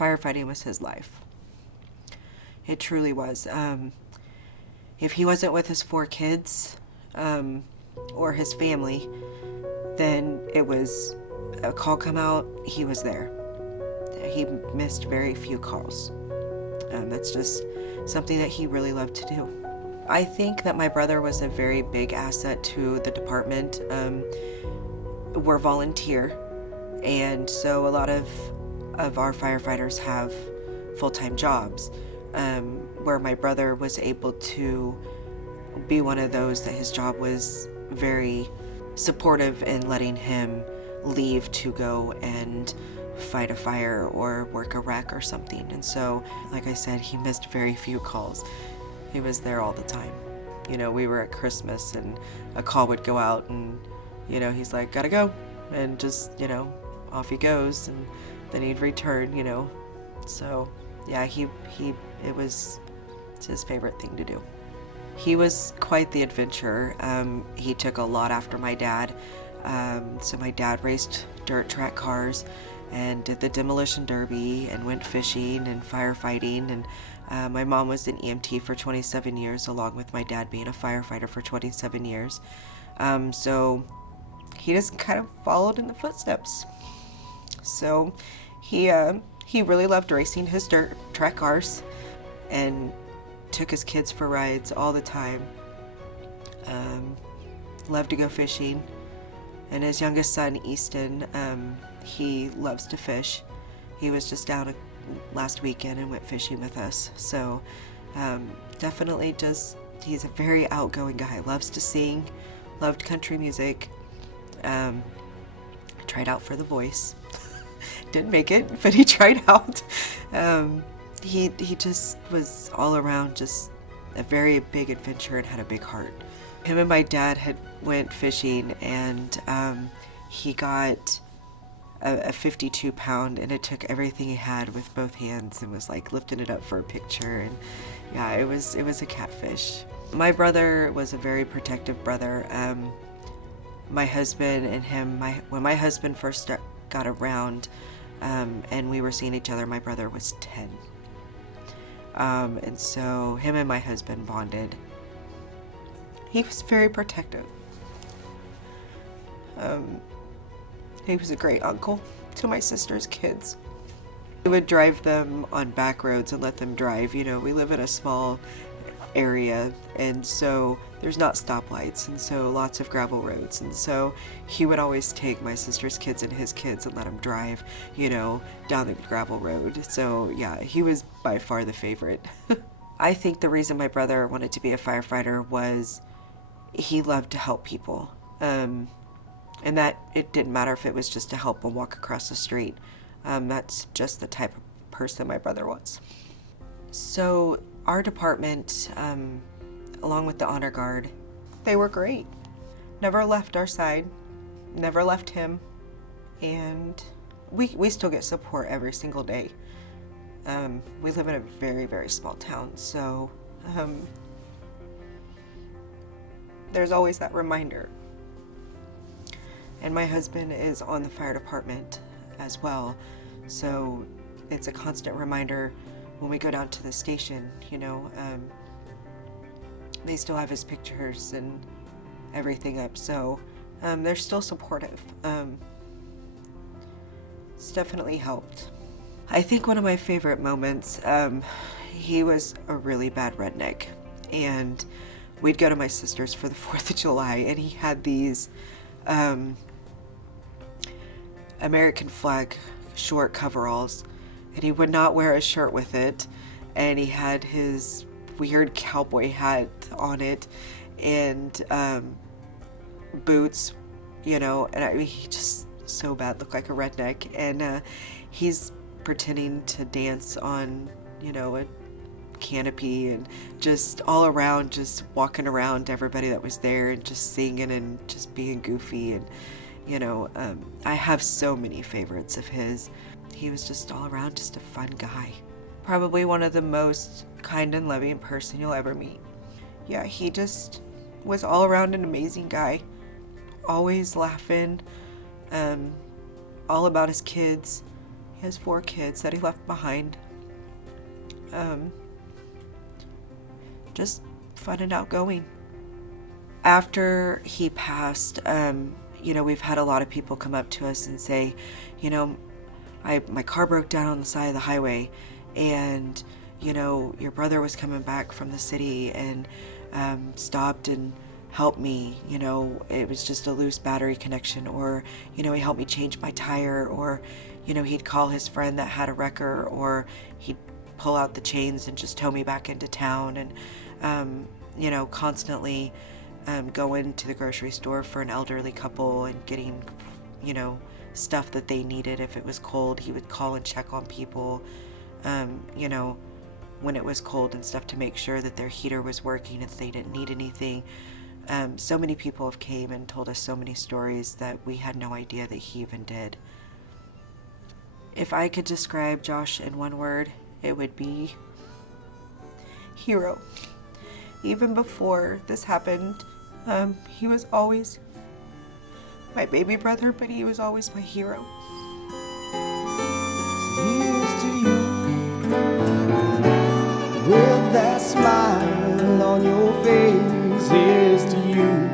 firefighting was his life. It truly was. If he wasn't with his 4 kids or his family, then it was a call come out, he was there. He missed very few calls. That's just something that he really loved to do. I think that my brother was a very big asset to the department. We're volunteer, and so a lot of our firefighters have full-time jobs, where my brother was able to be one of those that his job was very supportive in letting him leave to go and fight a fire or work a wreck or something. And so, like I said, he missed very few calls. He was there all the time. You know, we were at Christmas and a call would go out and, you know, he's like, gotta go. And just, you know, off he goes, and then he'd return, you know. So, yeah, it was his favorite thing to do. He was quite the adventurer. He took a lot after my dad. So my dad raced dirt track cars and did the demolition derby and went fishing and firefighting. And my mom was an EMT for 27 years, along with my dad being a firefighter for 27 years. So he just kind of followed in the footsteps. So he really loved racing his dirt track cars and took his kids for rides all the time. Loved to go fishing. And his youngest son, Easton, he loves to fish. He was just down last weekend and went fishing with us. So definitely he's a very outgoing guy. Loves to sing, loved country music. Tried out for The Voice. Didn't make it, but he tried out. He just was all around just a very big adventurer and had a big heart. Him and my dad had went fishing, and he got a 52-pound, and it took everything he had with both hands and was like lifting it up for a picture. And yeah, it was a catfish. My brother was a very protective brother. My husband and him, when my husband first got around, and we were seeing each other, my brother was 10. And so him and my husband bonded. He was very protective. He was a great uncle to my sister's kids. We would drive them on back roads and let them drive. You know, we live in a small area, and so there's not stoplights, and so lots of gravel roads. And so he would always take my sister's kids and his kids and let them drive, you know, down the gravel road. So yeah, he was by far the favorite. I think the reason my brother wanted to be a firefighter was he loved to help people. And that it didn't matter if it was just to help them walk across the street. That's just the type of person my brother was. So our department, along with the honor guard, they were great. Never left our side, never left him, and we still get support every single day. We live in a very, very small town, so there's always that reminder. And my husband is on the fire department as well, so it's a constant reminder when we go down to the station, you know. They still have his pictures and everything up, so they're still supportive. It's definitely helped. I think one of my favorite moments, he was a really bad redneck, and we'd go to my sister's for the 4th of July, and he had these American flag short coveralls, and he would not wear a shirt with it, and he had his weird cowboy hat on it, and boots, you know, and I mean, he just so bad, looked like a redneck, and he's pretending to dance on, you know, a canopy, and just all around, just walking around everybody that was there and just singing and just being goofy. And you know, I have so many favorites of his. He was just all around just a fun guy. Probably one of the most kind and loving person you'll ever meet. Yeah, he just was all around an amazing guy. Always laughing, all about his kids. He has 4 kids that he left behind. Just fun and outgoing. After he passed, we've had a lot of people come up to us and say, my car broke down on the side of the highway, and your brother was coming back from the city and stopped and helped me. It was just a loose battery connection, or he helped me change my tire, or he'd call his friend that had a wrecker, or he'd pull out the chains and just tow me back into town. And constantly going to the grocery store for an elderly couple and getting stuff that they needed. If it was cold, he would call and check on people when it was cold and stuff, to make sure that their heater was working, if they didn't need anything. So many people have came and told us so many stories that we had no idea that he even did. If I could describe Josh in one word, it would be hero. Even before this happened, he was always my baby brother, but he was always my hero. Here's to you, with that smile on your face. Here's to you.